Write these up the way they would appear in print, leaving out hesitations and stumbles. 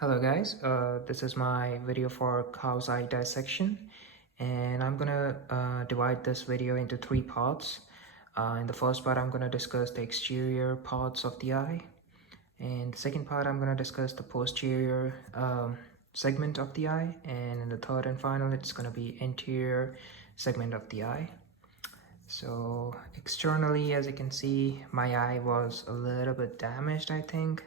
Hello guys, this is my video for cow's eye dissection, and I'm gonna divide this video into three parts. In the first part I'm gonna discuss the exterior parts of the eye, and the second part I'm gonna discuss the posterior segment of the eye, and in the third and final it's gonna be interior segment of the eye. So externally, as you can see, my eye was a little bit damaged, I think,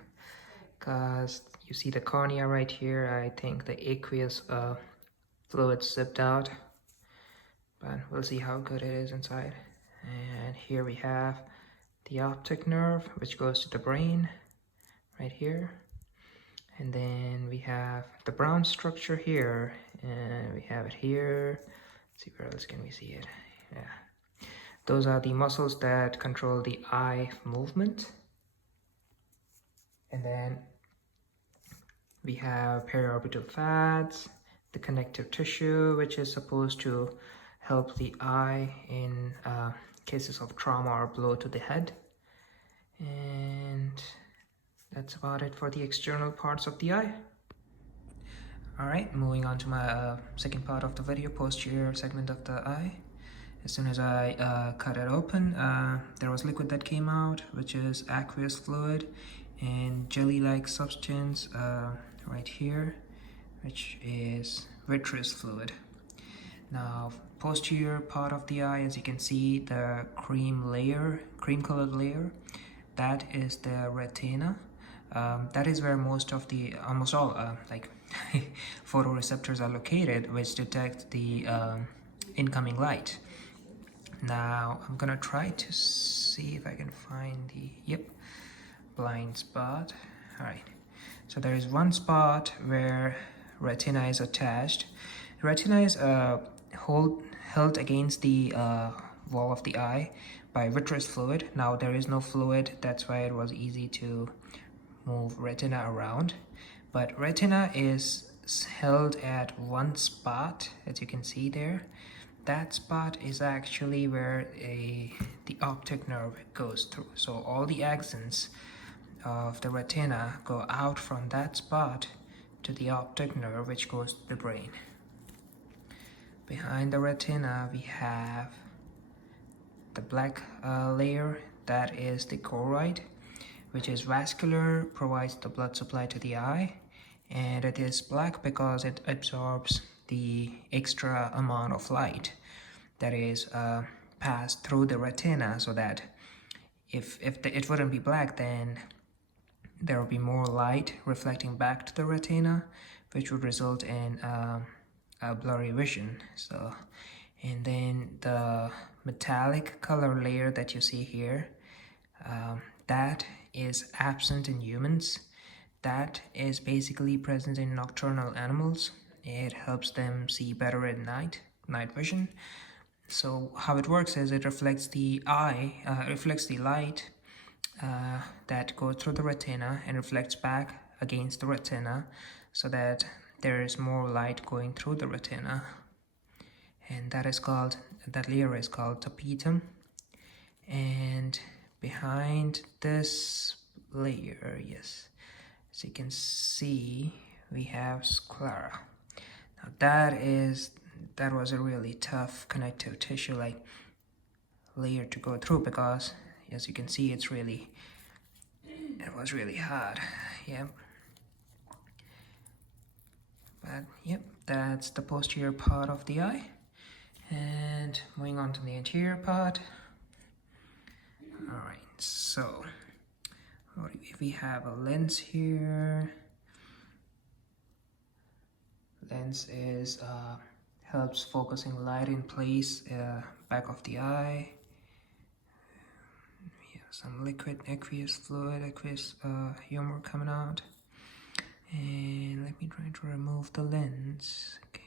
because you see the cornea right here. I think the aqueous fluid sipped out, but we'll see how good it is inside. And here we have the optic nerve, which goes to the brain right here. And then we have the brown structure here, and we have it here. Let's see, where else can we see it? Yeah, those are the muscles that control the eye movement. And then we have periorbital fats, the connective tissue, which is supposed to help the eye in cases of trauma or blow to the head. And that's about it for the external parts of the eye. Alright, moving on to my second part of the video, posterior segment of the eye. As soon as I cut it open, there was liquid that came out, which is aqueous fluid and jelly-like substance right here, which is vitreous fluid. Now, posterior part of the eye, as you can see, the cream colored layer, that is the retina. That is where almost all photoreceptors are located, which detect the incoming light. Now I'm gonna try to see if I can find the blind spot. All right, so there is one spot where retina is attached. Retina is held against the wall of the eye by vitreous fluid. Now there is no fluid, that's why it was easy to move retina around, but retina is held at one spot, as you can see there. That spot is actually where the optic nerve goes through. So all the axons of the retina go out from that spot to the optic nerve, which goes to the brain. Behind the retina, we have the black layer, that is the choroid, which is vascular, provides the blood supply to the eye, and it is black because it absorbs the extra amount of light that is passed through the retina, so that if it wouldn't be black, then there will be more light reflecting back to the retina, which would result in a blurry vision. So, and then the metallic color layer that you see here, that is absent in humans. That is basically present in nocturnal animals. It helps them see better at night vision. So how it works is it reflects the light that goes through the retina and reflects back against the retina, so that there is more light going through the retina, and that layer is called tapetum. And behind this layer, yes, as you can see, we have sclera. Now that was a really tough connective tissue like layer to go through, because as you can see, it was really hard. Yep. But yep, that's the posterior part of the eye. And moving on to the anterior part. All right, so we have a lens here. Lens is helps focusing light in place back of the eye. We have some liquid aqueous humor coming out. And let me try to remove the lens. Okay.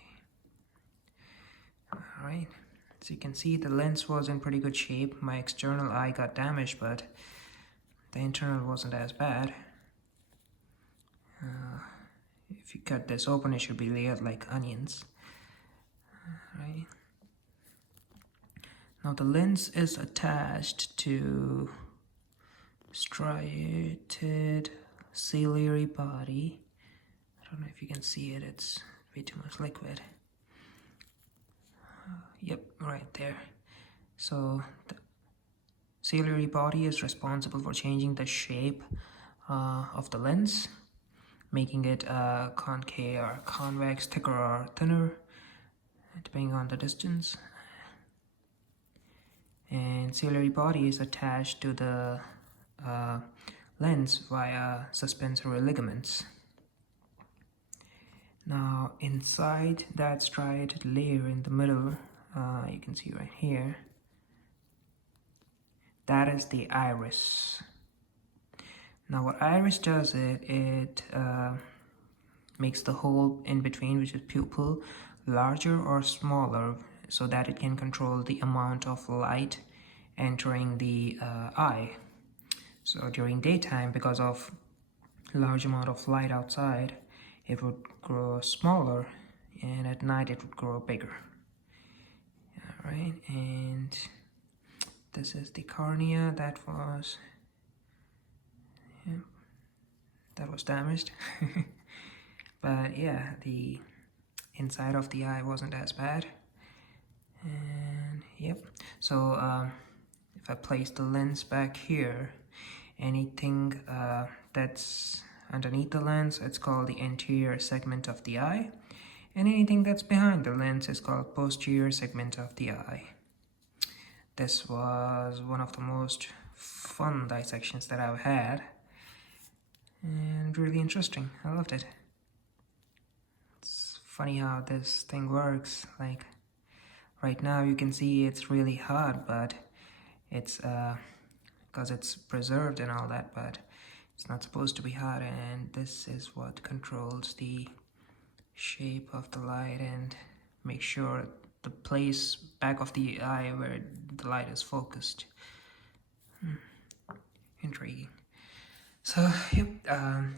All right. So you can see the lens was in pretty good shape. My external eye got damaged, but the internal wasn't as bad. If you cut this open, it should be layered like onions. Right. Now the lens is attached to striated ciliary body I don't know if you can see it, it's way too much liquid. Yep, right there. So the ciliary body is responsible for changing the shape of the lens, making it concave or convex, thicker or thinner, depending on the distance. And ciliary body is attached to the lens via suspensory ligaments. Now inside that striated layer in the middle, you can see right here, that is the iris. Now what iris does, it makes the hole in between, which is pupil, larger or smaller so that it can control the amount of light entering the eye. So during daytime, because of large amount of light outside, it would grow smaller, and at night it would grow bigger. All right, and this is the cornea that was damaged. But yeah, the inside of the eye wasn't as bad. And yep, so if I place the lens back here, anything that's underneath the lens, it's called the anterior segment of the eye, and anything that's behind the lens is called posterior segment of the eye. This was one of the most fun dissections that I've had, and really interesting. I loved it. It's funny how this thing works. Like right now you can see it's really hard, but it's because it's preserved and all that, but it's not supposed to be hard, and this is what controls the shape of the light and make sure the place back of the eye where the light is focused. Intriguing. So yep,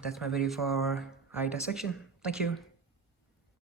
that's my video for eye dissection. Thank you.